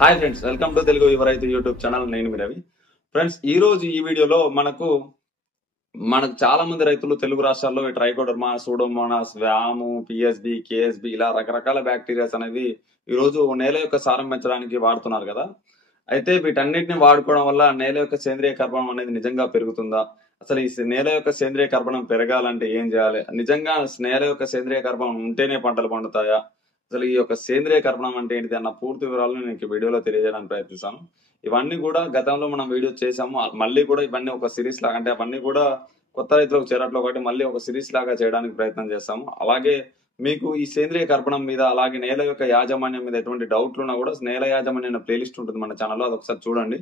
Hi friends, welcome to Telugu యువ రైతు YouTube channel. నేను మీ రవి. ఫ్రెండ్స్, ఈ రోజు ఈ వీడియోలో మనకు చాలా మంది రైతులు తెలుగు రాష్ట్రాల్లో ఈ ట్రైకోడర్మా, సూడోమోనాస్, వ్యాము, పిఎస్బి, కేఎస్బి ఇలా రకరకాల బ్యాక్టీరియాస్ అనేవి ఈ రోజు నేల యొక్క సారం పెంచడానికి వాడుతున్నారు కదా. అయితే వీటన్నిటిని వాడుకోవడం వల్ల నేల యొక్క సేంద్రియ కర్బనం అనేది నిజంగా పెరుగుతుందా? అసలు ఈ నేల యొక్క సేంద్రియ కర్బనం పెరగాలంటే ఏం చేయాలి? నిజంగా నేల యొక్క సేంద్రియ కర్బనం ఉంటేనే పంటలు పండుతాయా? అసలు ఈ యొక్క సేంద్రియ కర్బనం అంటే ఏంటిది అన్న పూర్తి వివరాలను నేను ఈ వీడియోలో తెలియజేయడానికి ప్రయత్నిస్తాను. ఇవన్నీ కూడా గతంలో మనం వీడియో చేసాము. మళ్ళీ కూడా ఇవన్నీ ఒక సిరీస్ లాగా, అంటే అవన్నీ కూడా కొత్త రైతులకు చేరట్లో ఒకటి మళ్ళీ ఒక సిరీస్ లాగా చేయడానికి ప్రయత్నం చేస్తాము. అలాగే మీకు ఈ సేంద్రియ కర్బనం మీద, అలాగే నేల యొక్క యాజమాన్యం మీద ఎటువంటి డౌట్లు ఉన్నా కూడా నేల యాజమాన్యం ప్లేలిస్ట్ ఉంటుంది మన ఛానల్లో, అది ఒకసారి చూడండి.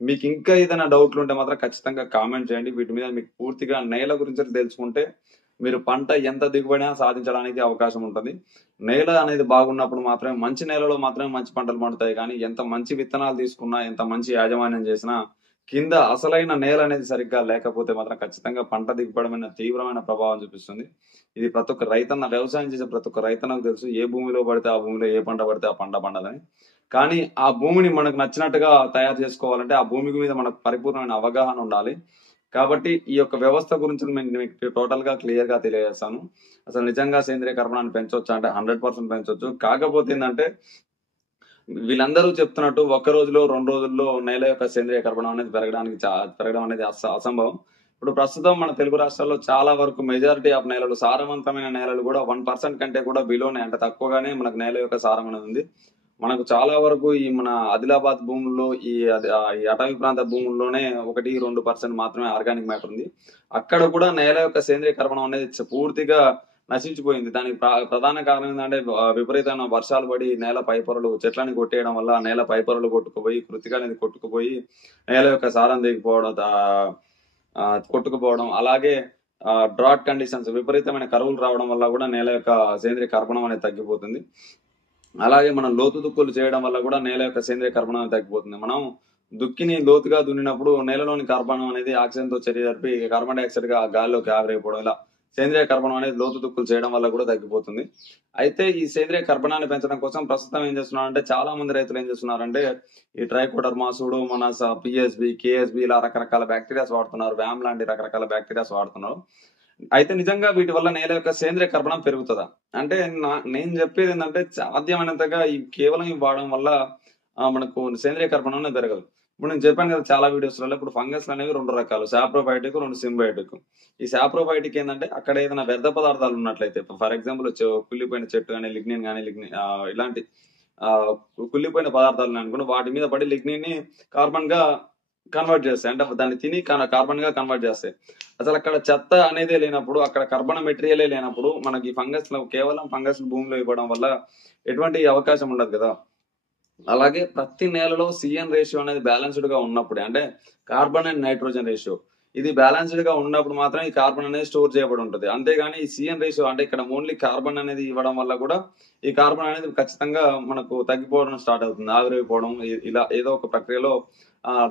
మీకు ఇంకా ఏదైనా డౌట్లు ఉంటే మాత్రం ఖచ్చితంగా కామెంట్ చేయండి. వీటి మీద మీకు పూర్తిగా నేల గురించి తెలుసుకుంటే మీరు పంట ఎంత దిగుబడి సాధించడానికి అవకాశం ఉంటుంది. నేల అనేది బాగున్నప్పుడు మాత్రమే, మంచి నేలలో మాత్రమే మంచి పంటలు పండుతాయి. కానీ ఎంత మంచి విత్తనాలు తీసుకున్నా, ఎంత మంచి యాజమాన్యం చేసినా కింద అసలైన నేల అనేది సరిగ్గా లేకపోతే మాత్రం ఖచ్చితంగా పంట దిగుబడి మీద తీవ్రమైన ప్రభావం చూపిస్తుంది. ఇది ప్రతి ఒక్క రైతన్న, వ్యవసాయం చేసే ప్రతి ఒక్క రైతన్నకు తెలుసు. ఏ భూమిలో పడితే ఆ భూమిలో ఏ పంట పడితే ఆ పంట పండదని. కానీ ఆ భూమిని మనకు నచ్చినట్టుగా తయారు చేసుకోవాలంటే ఆ భూమి మీద మనకు పరిపూర్ణమైన అవగాహన ఉండాలి. కాబట్టి ఈ యొక్క వ్యవస్థ గురించి మీకు టోటల్ గా క్లియర్ గా తెలియజేస్తాను. అసలు నిజంగా సేంద్రియ కర్బనాన్ని పెంచవచ్చు అంటే 100% పెంచవచ్చు. కాకపోతే ఏంటంటే వీళ్ళందరూ చెప్తున్నట్టు ఒక్క రోజులో 2 రోజుల్లో నేల యొక్క సేంద్రియ కర్బనం అనేది పెరగడం అనేది అసంభవం. ఇప్పుడు ప్రస్తుతం మన తెలుగు రాష్ట్రాల్లో చాలా వరకు మెజారిటీ ఆఫ్ నేలలు, సారవంతమైన నేలలు కూడా 1% కంటే కూడా బిలోనే, అంటే తక్కువగానే మనకు నేల యొక్క సారం అనేది ఉంది. మనకు చాలా వరకు ఈ మన ఆదిలాబాద్ భూముల్లో ఈ అటవీ ప్రాంత భూముల్లోనే 1-2% మాత్రమే ఆర్గానిక్ మ్యాటర్ ఉంది. అక్కడ కూడా నేల యొక్క సేంద్రియ కర్బనం అనేది పూర్తిగా నశించిపోయింది. దానికి ప్రధాన కారణం ఏంటంటే విపరీతమైన వర్షాలు పడి నేల పైపొరలు, చెట్లని కొట్టేయడం వల్ల నేల పైపొరలు కొట్టుకుపోయి, కృతిక అనేది కొట్టుకుపోయి నేల యొక్క సారం దిగిపోవడం, కొట్టుకుపోవడం, అలాగే డ్రాట్ కండిషన్స్, విపరీతమైన కరువులు రావడం వల్ల కూడా నేల యొక్క సేంద్రియ కర్బనం అనేది తగ్గిపోతుంది. అలాగే మనం లోతు దుక్కులు చేయడం వల్ల కూడా నేల యొక్క సేంద్రియ కర్బనం తగ్గిపోతుంది. మనం దుక్కిని లోతుగా దున్నినప్పుడు నేలలోని కార్బనం అనేది ఆక్సిజన్ తో చర్య జరిపి కార్బన్ డైఆక్సైడ్ గా గాలిలోకి ఆవిరైపోవడం, ఇలా సేంద్రియ కర్బనం అనేది లోతు దుక్కులు చేయడం వల్ల కూడా తగ్గిపోతుంది. అయితే ఈ సేంద్రియ కర్బనాన్ని పెంచడం కోసం ప్రస్తుతం ఏం చేస్తున్నారంటే, చాలా మంది రైతులు ఏం చేస్తున్నారంటే ఈ ట్రైకోడర్మా, సూడోమోనాస్, పిఎస్బి, కేఎస్బి ఇలా రకరకాల బ్యాక్టీరియాస్ వాడుతున్నారు. వ్యామ్ లాంటి రకరకాల బ్యాక్టీరియాస్ వాడుతున్నారు. అయితే నిజంగా వీటి వల్ల నేల యొక్క సేంద్రియ కర్బనం పెరుగుతుందా అంటే, నేను చెప్పేది ఏంటంటే సాధ్యమైనంతగా కేవలం ఇవి వాడడం వల్ల మనకు సేంద్రియ కర్బనం అనేది పెరగదు. ఇప్పుడు నేను చెప్పాను కదా చాలా వీడియోస్లలో, ఇప్పుడు ఫంగస్ అనేవి 2 రకాలు, సాప్రోఫైటిక్, 2 సింబయోటిక్. ఈ సాప్రోఫైటిక్ ఏంటంటే అక్కడ ఏదైనా వ్యర్థ పదార్థాలు ఉన్నట్లయితే, ఫర్ ఎగ్జాంపుల్ కుళ్ళిపోయిన చెట్టు కానీ లిగ్నిన్ ఇలాంటి కుళ్ళిపోయిన పదార్థాలు అనుకుని వాటి మీద పడి లిగ్నిన్ ని కార్బన్ గా కన్వర్ట్ చేస్తాయి, అంటే దాన్ని తిని కార్బన్ గా కన్వర్ట్ చేస్తాయి. అసలు అక్కడ చెత్త అనేది లేనప్పుడు, అక్కడ కర్బన మెటీరియలే లేనప్పుడు మనకి ఫంగస్ కేవలం ఫంగస్ భూమిలో ఇవ్వడం వల్ల ఎటువంటి అవకాశం ఉండదు కదా. అలాగే ప్రతి నేలలో సిఎన్ రేషియో అనేది బ్యాలెన్స్డ్ గా ఉన్నప్పుడే, అంటే కార్బన్ అండ్ నైట్రోజన్ రేషియో ఇది బ్యాలెన్స్డ్ గా ఉన్నప్పుడు మాత్రం ఈ కార్బన్ అనేది స్టోర్ చేయబడి ఉంటుంది. అంతేగాని ఈ సిఎన్ రేషియో, అంటే ఇక్కడ ఓన్లీ కార్బన్ అనేది ఇవ్వడం వల్ల కూడా ఈ కార్బన్ అనేది ఖచ్చితంగా మనకు తగ్గిపోవడం స్టార్ట్ అవుతుంది, ఆవిరైపోవడం, ఇలా ఏదో ఒక ప్రక్రియలో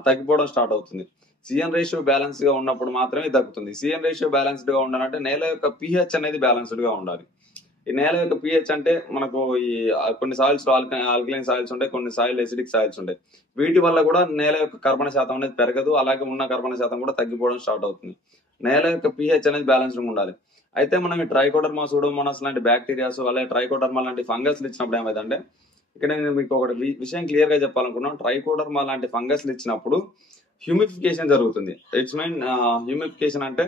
తగ్గిపోవడం స్టార్ట్ అవుతుంది. సిఎన్ రేషియో బ్యాలెన్స్ గా ఉన్నప్పుడు మాత్రమే తగ్గుతుంది. సిఎన్ రేషియో బ్యాలెన్స్డ్ గా ఉండాలంటే నేల యొక్క పిహెచ్ అనేది బ్యాలెన్స్డ్ గా ఉండాలి. ఈ నేల యొక్క పిహెచ్ అంటే మనకు ఈ కొన్ని సాయిల్స్ ఆల్కలైన్ సాయిల్స్ ఉంటాయి, కొన్ని సాయిల్ ఎసిడిక్ సాయిల్స్ ఉంటాయి. వీటి వల్ల కూడా నేల యొక్క కర్బన శాతం అనేది పెరగదు, అలాగే ఉన్న కర్బన శాతం కూడా తగ్గిపోవడం స్టార్ట్ అవుతుంది. నేల యొక్క పిహెచ్ అనేది బ్యాలెన్స్డ్ ఉండాలి. అయితే మనం ఈ ట్రైకోడర్మా, సూడోమోనాస్ లాంటి బ్యాక్టీరియాస్, అలాగే ట్రైకోడర్మా లాంటి ఫంగస్లు ఇచ్చినప్పుడు ఏమైందంటే, ఇక్కడ నేను మీకు ఒక విషయం క్లియర్ గా చెప్పాలనుకున్నాను. ట్రైకోడర్మా లాంటి ఫంగస్లు ఇచ్చినప్పుడు హ్యూమిఫికేషన్ జరుగుతుంది. ఇట్స్ మీన్ హ్యూమిఫికేషన్ అంటే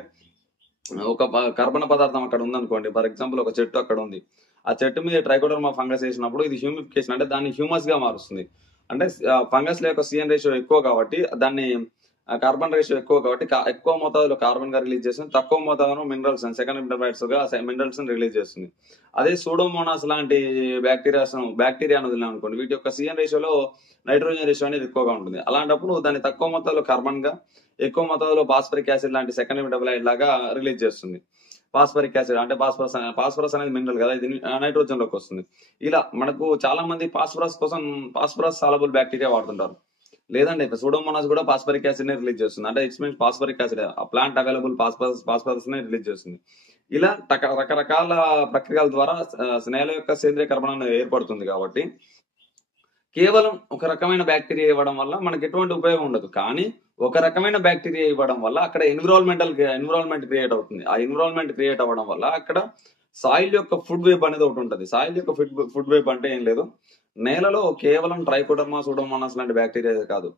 ఒక కర్బన పదార్థం అక్కడ ఉందనుకోండి, ఫర్ ఎగ్జాంపుల్ ఒక చెట్టు అక్కడ ఉంది, ఆ చెట్టు మీద ట్రైకోడర్మా ఫంగస్ వేసినప్పుడు ఇది హ్యూమిఫికేషన్, అంటే దాన్ని హ్యూమస్ గా మారుస్తుంది. అంటే ఫంగస్ యొక్క సిఎన్ రేషియో ఎక్కువ కాబట్టి, దాన్ని కార్బన్ రేషియో ఎక్కువ కాబట్టి ఎక్కువ మోతాదులో కార్బన్ గా రిలీజ్ చేస్తుంది, తక్కువ మోతాదులో మినరల్స్, సెకండ్ ఇంటర్బైట్స్ గా మినరల్స్ రిలీజ్ చేస్తుంది. అదే సూడోమోనాస్ లాంటి బ్యాక్టీరియా అనుకోండి, వీటి యొక్క సిఎన్ రేషియోలో నైట్రోజన్ రేషియో అనేది ఎక్కువగా ఉంటుంది. అలాంటప్పుడు దాన్ని తక్కువ మొత్తంలో కార్బన్ గా, ఎక్కువ మొత్తంలో ఫాస్ఫరిక్ యాసిడ్ లాంటి సెకండ్ మెటాబోలైట్ లాగా రిలీజ్ చేస్తుంది. ఫాస్ఫరిక్ యాసిడ్ అంటే ఫాస్ఫరస్ అనేది మినరల్ కదా, ఇది నైట్రోజన్ లోకి వస్తుంది. ఇలా మనకు చాలా మంది ఫాస్ఫరస్ కోసం ఫాస్ఫరస్ సాలబుల్ బ్యాక్టీరియా వాడుతుంటారు. లేదండి, సూడోమోనాస్ కూడా ఫాస్ఫరిక్ యాసిడ్ ని రిలీజ్ చేస్తుంది. అంటే it's means phosphoric acid, plant available phosphorus ని రిలీజ్ చేస్తుంది. ఇలా రకరకాల ప్రక్రియల ద్వారా నేల యొక్క సేంద్రియ కర్బనం ఏర్పడుతుంది. కాబట్టి కేవలం ఒక రకమైన బ్యాక్టీరియా ఇవ్వడం వల్ల మనకి ఎటువంటి ఉపయోగం ఉండదు. కానీ ఒక రకమైన బ్యాక్టీరియా ఇవ్వడం వల్ల అక్కడ ఎన్విరాన్మెంట్ క్రియేట్ అవుతుంది. ఆ ఎన్విరాన్మెంట్ క్రియేట్ అవ్వడం వల్ల అక్కడ సాయిల్ యొక్క ఫుడ్ వేబ్ అనేది ఒకటి ఉంటుంది. సాయిల్ యొక్క ఫుడ్ వేబ్ అంటే ఏం లేదు, నేలలో కేవలం ట్రైకోడర్మా, సూడోమోనాస్ లాంటి బ్యాక్టీరియా కాదు,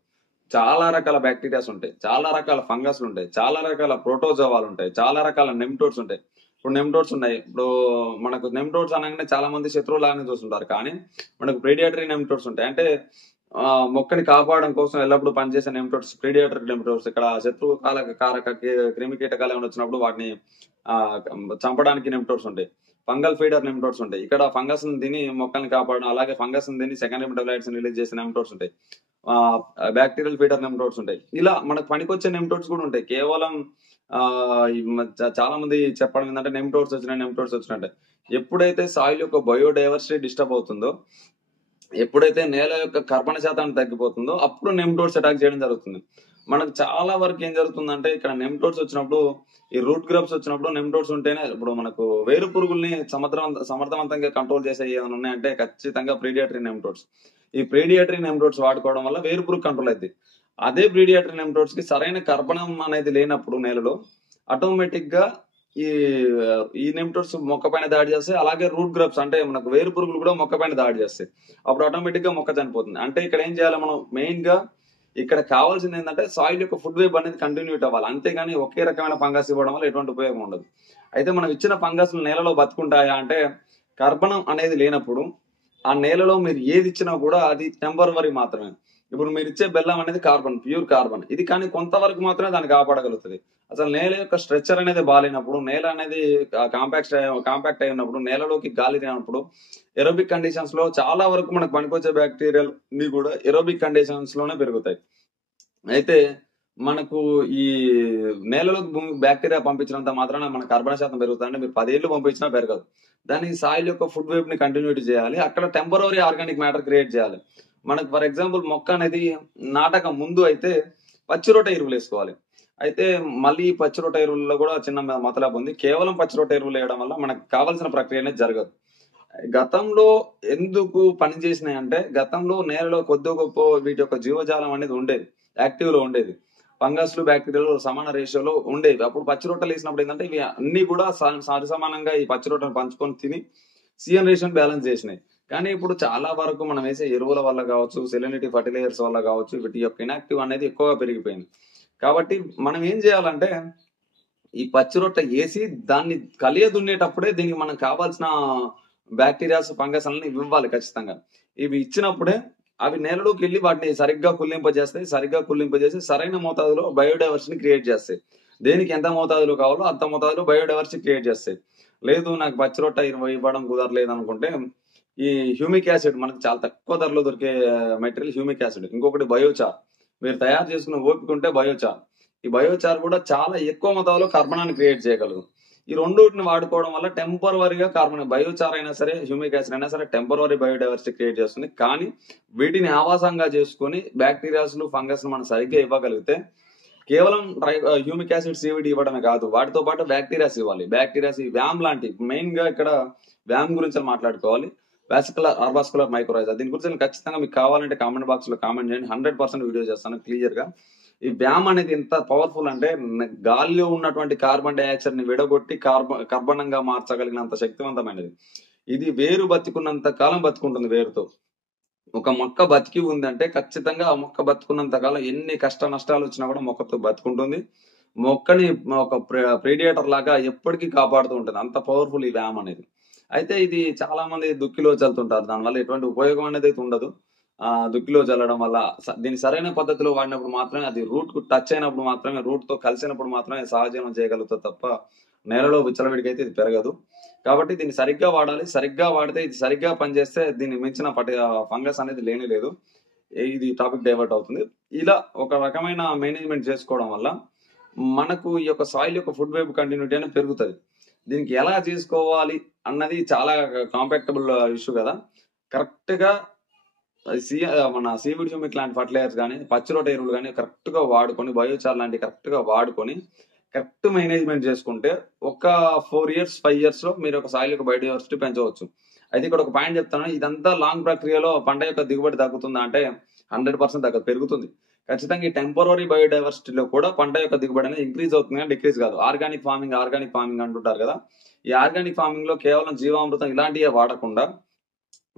చాలా రకాల బ్యాక్టీరియాస్ ఉంటాయి, చాలా రకాల ఫంగస్లు ఉంటాయి, చాలా రకాల ప్రోటోజోవాలు ఉంటాయి, చాలా రకాల నెమ్టోడ్స్ ఉంటాయి. ఇప్పుడు నెమ్టోడ్స్ ఉన్నాయి. ఇప్పుడు మనకు నెమ్టోడ్స్ అనగానే చాలా మంది శత్రువులాగానే చూస్తుంటారు, కానీ మనకు ప్రీడియేటరీ నెమ్టోడ్స్ ఉంటాయి. అంటే మొక్కని కాపాడడం కోసం ఎల్లప్పుడూ పనిచేసే నెమ్టోడ్స్ ప్రీడియేటరీ నెమ్టోడ్స్. ఇక్కడ శత్రువు కారక క్రిమి కీటకాలు ఏమైనా వచ్చినప్పుడు వాటిని చంపడానికి నెమ్టోడ్స్ ఉంటాయి. ఫంగల్ ఫీడర్ నెమ్టోడ్స్ ఉంటాయి. ఇక్కడ ఫంగస్ తిని మొక్కల్ని కాపాడడం, అలాగే ఫంగస్ తిని సెకండరీ మెటాబోలైట్స్ రిలీజ్ చేసే నెమ్టోడ్స్ ఉంటాయి. బ్యాక్టీరియల్ ఫీడర్ నెమ్టోడ్స్ ఉంటాయి. ఇలా మనకు పనికొచ్చే నెమ్టోడ్స్ కూడా ఉంటాయి. కేవలం చాలా మంది చెప్పడం ఏంటంటే నెమ్టోడ్స్ వచ్చినట్టే. ఎప్పుడైతే సాయిల్ యొక్క బయోడైవర్సిటీ డిస్టర్బ్ అవుతుందో, ఎప్పుడైతే నేల యొక్క కర్బన శాతం తగ్గిపోతుందో అప్పుడు నెమ్టోడ్స్ అటాక్ చేయడం జరుగుతుంది. మనకు చాలా వరకు ఏం జరుగుతుందంటే ఇక్కడ నెమ్టోడ్స్ వచ్చినప్పుడు, ఈ రూట్ గ్రబ్స్ వచ్చినప్పుడు నెమ్టోడ్స్ ఉంటేనే, ఇప్పుడు మనకు వేరు పురుగుల్ని సమర్థవంతంగా కంట్రోల్ చేసే ఏమైనా ఉన్నాయంటే ఖచ్చితంగా ప్రీడియేటరీ నెమ్టోడ్స్. ఈ ప్రీడియేటరీ నెమ్టోడ్స్ వాడుకోవడం వల్ల వేరు పురుగు కంట్రోల్ అయింది. అదే ప్రీడియేటరీ నెమ్టోడ్స్ కి సరైన కర్బనం అనేది లేనప్పుడు నేలలో ఆటోమేటిక్ గా ఈ నెమ్టోడ్స్ మొక్క పైన దాడి చేస్తాయి. అలాగే రూట్ గ్రబ్స్ అంటే మనకు వేరు పురుగులు కూడా మొక్క పైన దాడి చేస్తాయి. అప్పుడు ఆటోమేటిక్ గా మొక్క చనిపోతుంది. అంటే ఇక్కడ ఏం చేయాలి మనం, మెయిన్ గా ఇక్కడ కావాల్సింది ఏంటంటే సాయిల్ యొక్క ఫుడ్ వేబ్ అనేది కంటిన్యూట్ అవ్వాలి. అంతేగాని ఒకే రకమైన ఫంగస్ ఇవ్వడం వల్ల ఎటువంటి ఉపయోగం ఉండదు. అయితే మనం ఇచ్చిన ఫంగస్ నేలలో బతుకుంటాయా అంటే, కర్బనం అనేది లేనప్పుడు ఆ నేలలో మీరు ఏది ఇచ్చినా కూడా అది టెంపరవరీ మాత్రమే. ఇప్పుడు మీరు ఇచ్చే బెల్లం అనేది కార్బన్, ప్యూర్ కార్బన్, ఇది కానీ కొంతవరకు మాత్రమే దాన్ని కాపాడగలుగుతుంది. అసలు నేల యొక్క స్ట్రక్చర్ అనేది బాగాలేనప్పుడు, నేల అనేది కాంపాక్ట్ అయినప్పుడు, నేలలోకి గాలి రానప్పుడు, ఎరోబిక్ కండిషన్స్ లో చాలా వరకు మనకు పనికొచ్చే బ్యాక్టీరియల్ ని కూడా ఎరోబిక్ కండిషన్స్ లోనే పెరుగుతాయి. అయితే మనకు ఈ నేలలోకి బ్యాక్టీరియా పంపించినంత మాత్రాన మన కర్బన శాతం పెరుగుతుందంటే మీరు 10 ఏళ్ళు పంపించినా పెరగదు. దానికి సాయిల్ యొక్క ఫుడ్ వేబ్ ని కంటిన్యూటీ చేయాలి. అక్కడ టెంపరరీ ఆర్గానిక్ మ్యాటర్ క్రియేట్ చేయాలి. మనకు ఫర్ ఎగ్జాంపుల్ మొక్క అనేది నాటక ముందు అయితే పచ్చిరొట్ట ఎరువులు వేసుకోవాలి. అయితే మళ్ళీ పచ్చిరొట్ట ఎరువుల్లో కూడా చిన్న మతలబు ఉంది. కేవలం పచ్చిరొట్ట ఎరువులు వేయడం వల్ల మనకు కావాల్సిన ప్రక్రియ అనేది జరగదు. గతంలో ఎందుకు పనిచేసినాయి అంటే, గతంలో నేలలో కొద్ది గొప్ప వీటి యొక్క జీవజాలం అనేది ఉండేది, యాక్టివ్ లో ఉండేది. ఫంగస్లు బ్యాక్టీరియాలు సమాన రేషియోలో ఉండేవి. అప్పుడు పచ్చిరొట్టలు వేసినప్పుడు ఏంటంటే ఇవి అన్ని కూడా సరిసమానంగా ఈ పచ్చిరొట్టను పంచుకొని తిని సిఎన్ రేషియోని బ్యాలెన్స్ చేసినాయి. కానీ ఇప్పుడు చాలా వరకు మనం వేసే ఎరువుల వల్ల కావచ్చు, సెలినిటీ ఫర్టిలైజర్స్ వల్ల కావచ్చు, వీటి యొక్క ఇనాక్టివ్ అనేది ఎక్కువగా పెరిగిపోయింది. కాబట్టి మనం ఏం చేయాలంటే, ఈ పచ్చిరొట్ట వేసి దాన్ని కలియదున్నేటప్పుడే దీనికి మనకు కావాల్సిన బ్యాక్టీరియాస్, ఫంగస్ అన్ని ఇవ్వాలి ఖచ్చితంగా. ఇవి ఇచ్చినప్పుడే అవి నేలలోకి వెళ్ళి వాటిని సరిగ్గా కుల్లింపజేసి సరైన మోతాదులో బయోడైవర్సిటీని క్రియేట్ చేస్తాయి. దేనికి ఎంత మోతాదులో కావాలో అంత మోతాదులో బయోడైవర్సిటీ క్రియేట్ చేస్తాయి. లేదు నాకు పచ్చిరొట్ట ఇవ్వడం కుదరలేదు అనుకుంటే, ఈ హ్యూమిక్ యాసిడ్, మనకు చాలా తక్కువ ధరలో దొరికే మెటీరియల్ హ్యూమిక్ యాసిడ్. ఇంకొకటి బయోచార్, మీరు తయారు చేసుకున్న ఓపిక ఉంటే బయోచార్. ఈ బయోచార్ కూడా చాలా ఎక్కువ మొత్తంలో కార్బనాన్ని క్రియేట్ చేయగలదు. ఈ రెండుని వాడుకోవడం వల్ల టెంపరవరీగా కార్బన్, బయోచార్ అయినా సరే హ్యూమిక్ యాసిడ్ అయినా సరే టెంపరవరీ బయోడైవర్సిటీ క్రియేట్ చేస్తుంది. కానీ వీటిని ఆవాసంగా చేసుకుని బ్యాక్టీరియాస్, ఫంగస్ మనం సరిగ్గా ఇవ్వగలిగితే, కేవలం హ్యూమిక్ యాసిడ్ సివిడి ఇవ్వడమే కాదు, వాటితో పాటు బ్యాక్టీరియాస్ ఇవ్వాలి. బ్యాక్టీరియాస్ వ్యామ్ లాంటి, మెయిన్ గా ఇక్కడ వ్యామ్ గురించి మాట్లాడుకోవాలి. ఆర్వాస్కులర్ మైక్రోరైజా, దీని గురించి ఖచ్చితంగా మీకు కావాలంటే కామెంట్ బాక్స్ లో కామెంట్ చేయండి. 100% వీడియో చేస్తాను క్లియర్ గా. ఈ వ్యామ్ అనేది ఎంత పవర్ఫుల్ అంటే, గాలిలో ఉన్నటువంటి కార్బన్ డైఆక్సైడ్ ని విడగొట్టి కర్బనంగా మార్చగలిగినంత శక్తివంతమైనది. ఇది వేరు బతికున్నంత కాలం బతుకుంటుంది. వేరుతో ఒక మొక్క బతికి ఉందంటే ఖచ్చితంగా ఆ మొక్క బతుకున్నంత కాలం ఎన్ని కష్ట నష్టాలు వచ్చినా కూడా మొక్కతో బతుకుంటుంది. మొక్కని ఒక ప్రీడియేటర్ లాగా ఎప్పటికీ కాపాడుతూ ఉంటుంది. అంత పవర్ఫుల్ ఈ వ్యామ్ అనేది. అయితే ఇది చాలా మంది దుక్కిలో చల్లుతుంటారు, దానివల్ల ఎటువంటి ఉపయోగం అనేది అయితే ఉండదు. దుక్కిలో చల్లడం వల్ల దీన్ని సరైన పద్ధతిలో వాడినప్పుడు మాత్రమే, అది రూట్ కు టచ్ అయినప్పుడు మాత్రమే, రూట్ తో కలిసినప్పుడు మాత్రమే సహజీవనం చేయగలుగుతుంది తప్ప నేలలో విచ్చలవిడికి అయితే ఇది పెరగదు. కాబట్టి దీన్ని సరిగ్గా వాడాలి. సరిగ్గా వాడితే ఇది సరిగ్గా పనిచేస్తే దీన్ని మించిన ఫంగస్ అనేది లేని లేదు. ఇది టాపిక్ డైవర్ట్ అవుతుంది. ఇలా ఒక రకమైన మేనేజ్మెంట్ చేసుకోవడం వల్ల మనకు ఈ యొక్క సాయిల్ యొక్క ఫుడ్ వేబ్ కంటిన్యూటీ అనేది పెరుగుతుంది. దీనికి ఎలా చేసుకోవాలి అన్నది చాలా కాంపాక్టబుల్ ఇష్యూ కదా. కరెక్ట్ గా మన సీవిడ్ హ్యూమిక్ లాంటి ఫర్టిలైజర్స్ కానీ, పచ్చిరొట్ట ఎరువులు కానీ కరెక్ట్ గా వాడుకొని, బయోచార్ లాంటి కరెక్ట్ గా వాడుకొని కరెక్ట్ మేనేజ్మెంట్ చేసుకుంటే ఒక 4 years 5 years లో మీరు ఒక సాయిల్ యొక్క బయోడైవర్సిటీ పెంచవచ్చు. అయితే ఇక్కడ ఒక పాయింట్ చెప్తాను, ఇదంతా లాంగ్ ప్రక్రియలో పంట యొక్క దిగుబడి తగ్గుతుందా అంటే 100% తగ్గదు, పెరుగుతుంది. ఖచ్చితంగా ఈ టెంపరరీ బయోడైవర్సిటీలో కూడా పంట యొక్క దిగుబడి అనేది ఇంక్రీజ్ అవుతుంది కానీ డిక్రీజ్ కాదు. ఆర్గానిక్ ఫార్మింగ్ అంటుంటారు కదా, ఈ ఆర్గానిక్ ఫార్మింగ్ లో కేవలం జీవామృతం ఇలాంటివే వాడకుండా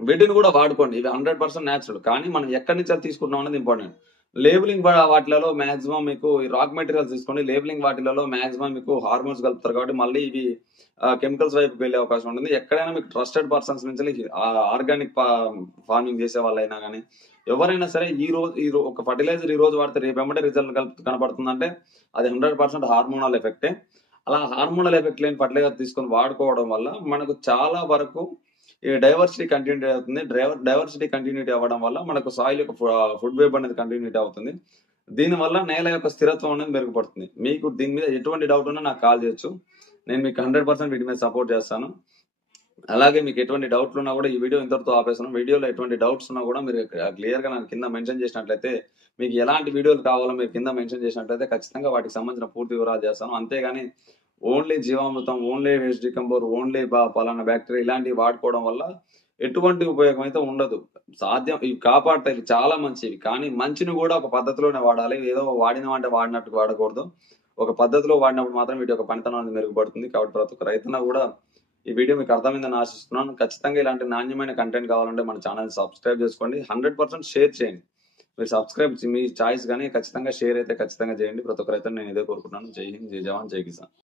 వీటిని కూడా వాడుకోండి. ఇవి 100% న్యాచురల్. కానీ మనం ఎక్కడి నుంచి అది తీసుకుంటున్నాం అనేది ఇంపార్టెంట్. లేబులింగ్ వాటిలలో మాక్సిమం మీకు ఈ రాక్ మెటీరియల్స్ తీసుకోండి. లేబులింగ్ వాటిలలో మాక్సిమం మీకు హార్మోన్స్ కలుపుతారు కాబట్టి మళ్ళీ ఇవి కెమికల్స్ వైపు వెళ్ళే అవకాశం ఉంటుంది. ఎక్కడైనా మీకు ట్రస్టెడ్ పర్సన్స్ నుంచి ఆర్గానిక్ ఫార్మింగ్ చేసే వాళ్ళైనా కానీ ఎవరైనా సరే ఈ రోజు ఒక ఫర్టిలైజర్ ఈ రోజు వాడితే రేపు వెంబడే రిజల్ట్ కనపడుతుందంటే అది 100% హార్మోనల్ ఎఫెక్టే. అలా హార్మోనల్ ఎఫెక్ట్ లేని ఫర్టిలైజర్ తీసుకొని వాడుకోవడం వల్ల మనకు చాలా వరకు ఈ డైవర్సిటీ కంటిన్యూటీ అవుతుంది. డైవర్సిటీ కంటిన్యూటీ అవ్వడం వల్ల మనకు సాయిల్ యొక్క ఫుడ్ వేబ్ అనేది కంటిన్యూటీ అవుతుంది. దీనివల్ల నేల యొక్క స్థిరత్వం అనేది మెరుగుపడుతుంది. మీకు దీని మీద ఎటువంటి డౌట్ ఉన్నా నాకు కాల్ చేయొచ్చు. నేను మీకు 100% వీటి మీద సపోర్ట్ చేస్తాను. అలాగే మీకు ఎటువంటి డౌట్లు ఉన్నా కూడా ఈ వీడియో ఇంతటితో ఆపేస్తాను. వీడియోలో ఎటువంటి డౌట్స్ ఉన్నా కూడా మీరు క్లియర్ గా నాకు కింద మెన్షన్ చేసినట్లయితే, మీకు ఎలాంటి వీడియోలు కావాలో మీరు కింద మెన్షన్ చేసినట్లయితే ఖచ్చితంగా వాటికి సంబంధించిన పూర్తి వివరాలు చేస్తాను. అంతేగాని ఓన్లీ జీవామృతం, ఓన్లీ వేస్ట్ డికంపోర్, ఓన్లీ పలానా బ్యాక్టీరియా ఇలాంటివి వాడుకోవడం వల్ల ఎటువంటి ఉపయోగం అయితే ఉండదు. సాధ్యం ఇవి కాపాడతాయి, ఇవి చాలా మంచివి. కానీ మంచిని కూడా ఒక పద్ధతిలోనే వాడాలి. ఏదో వాడినమంటే వాడినట్టు వాడకూడదు. ఒక పద్ధతిలో వాడినప్పుడు మాత్రం వీటి యొక్క పనితనం అనేది మెరుగుపడుతుంది. కాబట్టి ప్రతి ఒక్క రైతున్నా కూడా ఈ వీడియో మీకు అర్థమైందని ఆశిస్తున్నాను. ఖచ్చితంగా ఇలాంటి నాణ్యమైన కంటెంట్ కావాలంటే మన ఛానల్ సబ్స్క్రైబ్ చేసుకోండి. 100% షేర్ చేయండి. మీరు సబ్స్క్రైబ్ మీ చాయిస్, కానీ ఖచ్చితంగా షేర్ అయితే ఖచ్చితంగా చేయండి. ప్రతి ఒక్క రైతుని నేను ఇదే కోరుకుంటున్నాను. జై హింద్, జై జవాన్, జై కిసాన్.